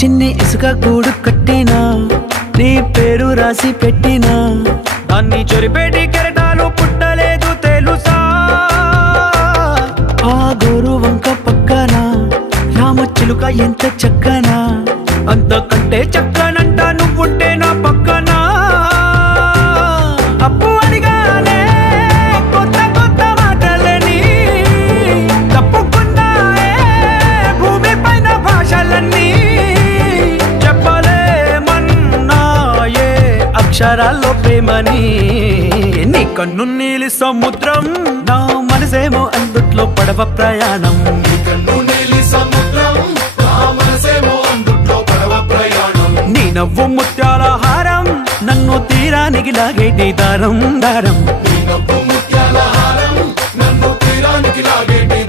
చిన్ని ఇసుక గూడు కట్టినా నీ పేరు రాసి పెట్టినా అన్ని చొరిపేటి కెరటాలు పుట్టలేదు తెలుసా ఆ గోరు వంక పక్కన రామచిలుక ఎంత చక్కనా అంతకంటే చక్కనంట నువ్వుంటే నా పక్కన అప్పు అడిగానే కొత్త కొత్త మాటలని తప్పుకున్నాయే భూమి పైన భాషలన్నీ చెప్పలేమన్నాయే అక్షరాల్లో ప్రేమని నీ కన్ను నీలి సముద్రం నా మనసేమో అందుట్లో పడవ ప్రయాణం నీ నవ్వు ముత్యాల హారం నన్ను తీరానికి లాగేటి దారం దారం నన్ను తీరానికి లాగేటి